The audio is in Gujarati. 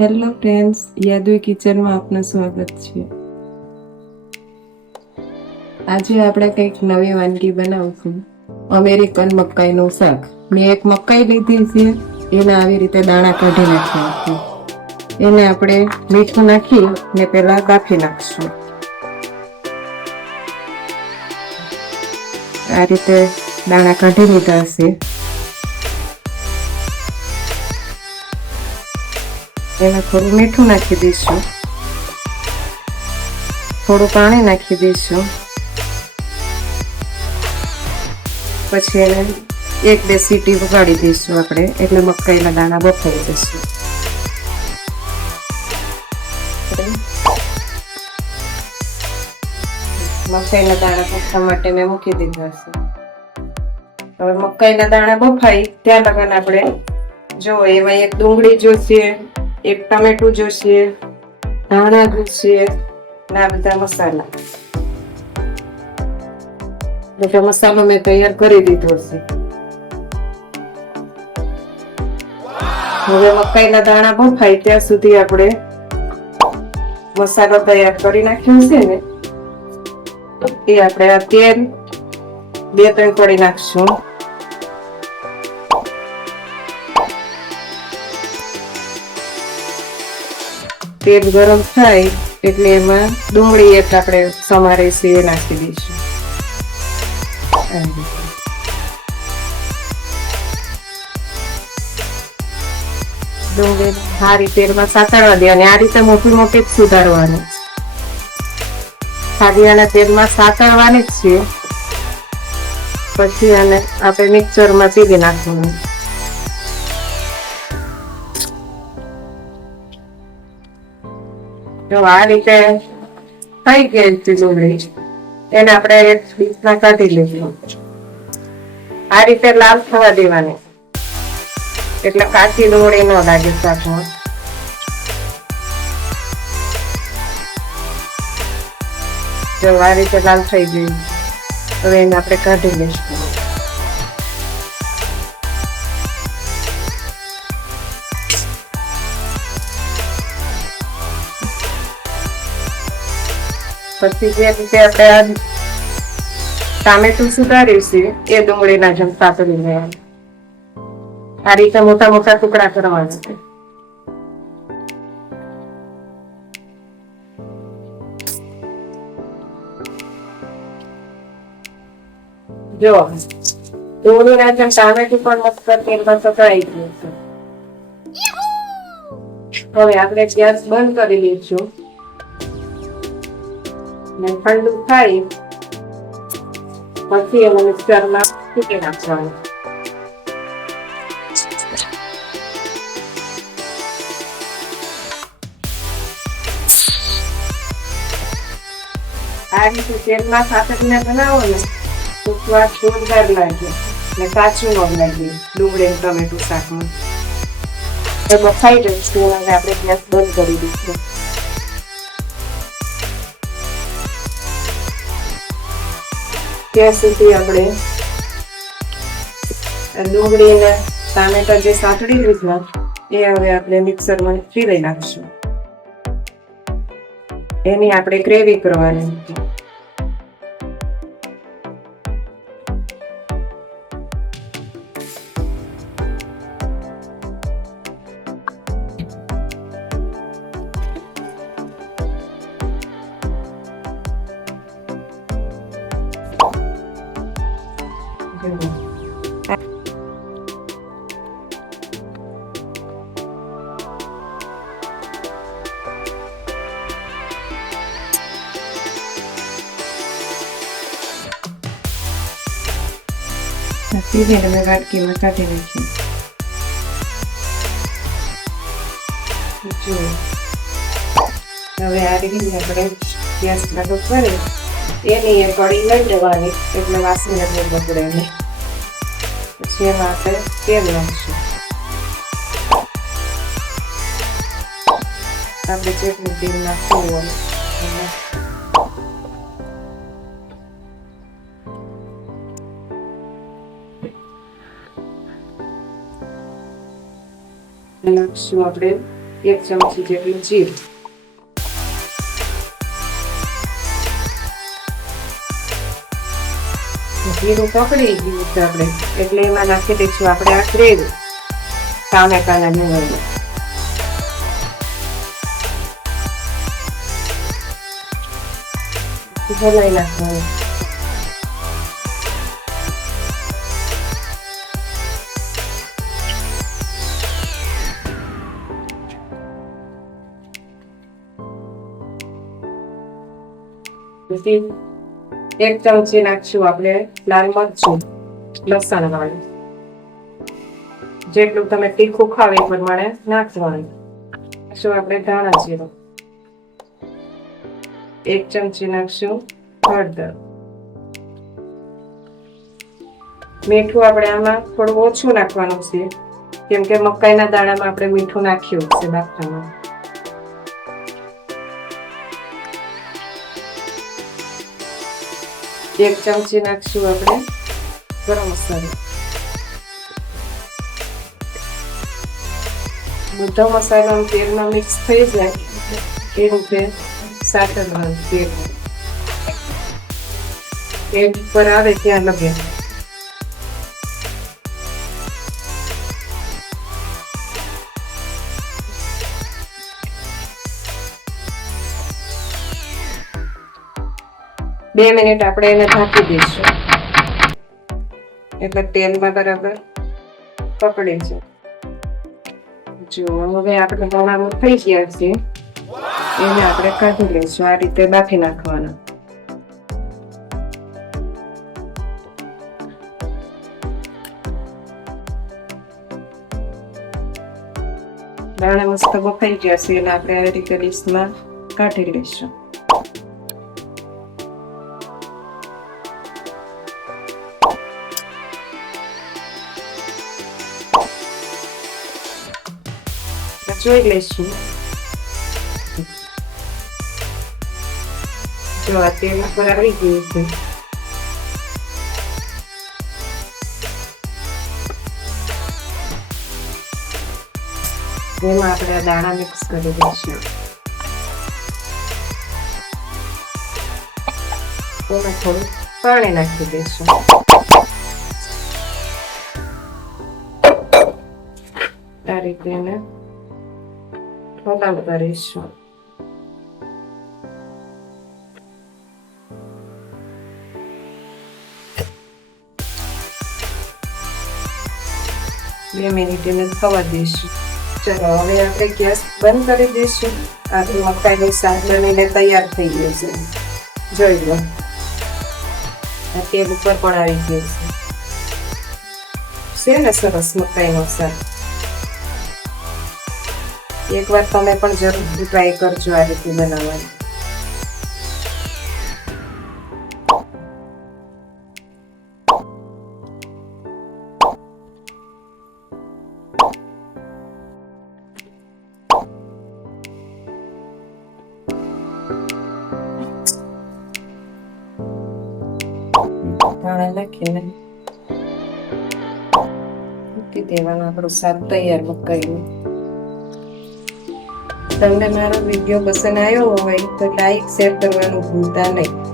હેલો ફ્રેન્ડ્સ યાદવી કિચનમાં આપનું સ્વાગત છે. આજે આપણે કંઈક નવી વાનગી બનાવશું. અમેરિકન મકાઈનું શાક. મેં એક મકાઈ લીધી છે, એના આવી રીતે દાણા કાઢી નાખ્યા છે એને આપણે મીઠું નાખી ને પહેલાં બાફી નાખશું. આ રીતે દાણા કાઢી લીધા છે. એમાં થોડું મીઠું નાખી દઈશું. થોડું પાણી નાખી દઈશું. પછી એને એક બે સીટી વગાડી દઈશું આપણે, એટલે મકાઈના દાણા બફાઈ જશે. મકાઈના દાણા બફવા માટે મેં મૂકી દીધા છે. હવે મકાઈના દાણા બફાઈ, ત્યાં લગન આપણે જો એમાં એક ડુંગળી જોશે એક ટમેટું જોશે, ધાણા જોશે ને આ બધા મસાલા. બધા મસાલો મેં તૈયાર કરી દીધો છે. હવે મકાઈના દાણા બફાય ત્યાં સુધી આપણે મસાલો તૈયાર કરી નાખ્યો છે ને, એ આપણે આ તેલ બે ત્રણ પડી નાખશું. તેલ ગરમ થાય એટલે એમાં ડુંગળી એક આપણે સમારે છે નાખી દઈશું. ડુંગળી સારી તેલમાં સાતળવા દેવાની. આ રીતે મોટી મોટી જ સુધારવાની. સાદિયાના તેલમાં સાતળવાની જ છે. પછી આને આપણે મિક્સરમાં પીગી નાખવાનું. જો આ રીતે થઈ ગઈ છે એને આપણે એક ડીશમાં કાઢી લઈશું આ રીતે લાલ થવા દેવાની. એટલે કાચી ડુંગળી ન લાગે શાકમાં. જો આ રીતે લાલ થઈ ગઈ, હવે એને આપણે કાઢી લઈશું. પછી જે રીતે આપણે ટામેટું સુધાર્યું છે એ ડુંગળીના જેમ સાતરી લેવાનું આ રીતે મોટા મોટા ટુકડા કરવાના છે. જો ડુંગળીના જેમ ટામેટું પણ મસ્ત તેલમાં સતળાઈ ગયું છે. હવે આપણે ગેસ બંધ કરી દઈશું ને ઠંડુ થાય પછી એને મિક્સરમાં મૂકી નાખવાનું આ રીતે તેલમાં સાતરીને બનાવો ને તો સ્વાદ જોરદાર લાગે ને કાચું ન લાગે ડુંગળી ટમેટું શાકમાં એ બફાઈ છે અને આપણે ગેસ બંધ કરી દઈશું ત્યાં સુધી આપણે ડુંગળી અને ટામેટા જે સાતડી લીધા, એ હવે આપણે મિક્સરમાં ફીરી નાખશું. એની આપણે ગ્રેવી કરવાની સીધી અમે વાટકીમાં કાઢી નાખી. જો. હવે આ રીતે આપણે ગેસ ચાલુ કરી. એની કડી લઈ લેવાની, એટલે વાસી નથી બગડે નહીં પછી એમાં આપણે તેલ નાખશું આપણે જેટલું તેલ નાખવું હોય એમાં નાખશું આપણે એક ચમચી જીરું જીરું પકડી ગયું છે આપણે એટલે એમાં નાખી દઈશું આપણે આ ગ્રેવી ટામેટાના ડુંગળીમાં હલાઈ નાખવાનું પછી એક ચમચી નાખશું આપણે લાલ મરચું, લસણ વાળું. જેટલું તમે તીખું ખાવ એ પ્રમાણે નાખવાનું. નાખશું આપણે ધાણા જીરું? એક ચમચી નાખશું હળદર. મીઠું આપણે આમાં થોડું ઓછું નાખવાનું છે. કેમ કે મકાઈના દાણામાં આપણે મીઠું નાખ્યું છે બાફામાં એક ચમચી નાખશું આપણે ગરમ મસાલો. બધો મસાલો તેલમાં મિક્સ થઈ જાય એ રીતે સાતરવાનું તેલ. તેલ ઉપર આવે ત્યાં લગે બે મિનિટ આપણે એને ઢાંકી દઈશું. એટલે તેલમાં બરાબર પકડીશું જો, હવે આપણે વણાવું થઈ ગયા છે. એને આપણે કાઢી લઈશું, આ રીતે બાફી નાખવાના. દાણા મસ્ત બફાઈ ગયા છે, એટલે આપણે આવી રીતે ડીશમાં કાઢી લઈશું. જોઈ લઈશું જો આ તેલ ઉપર આવી ગયું છે એમાં આપણે દાણા મિક્સ કરી દઈશું એમાં થોડું પાણી નાખી દઈશું આ હલાવતા રહીશું બે મિનિટ એને થવા દઈશું ચલો હવે આપણે ગેસ બંધ કરી દઈશું આટલું મકાઈનું શાક બનીને તૈયાર થઈ ગયું છે જોઈ લો આ તેલ ઉપર પણ આવી ગયું છે ને સરસ મકાઈનું શાક એકવાર તમે પણ જરૂર ટ્રાય કરજો આ રીતે બનાવવાની. ધાણા નાખીને મૂકી દેવાનું. આપણું શાક તૈયાર મકાઈનું તમને મારો વીડિયો પસંદ આવ્યો હોય તો લાઈક શેર કરવાનું ભૂલતા નહીં.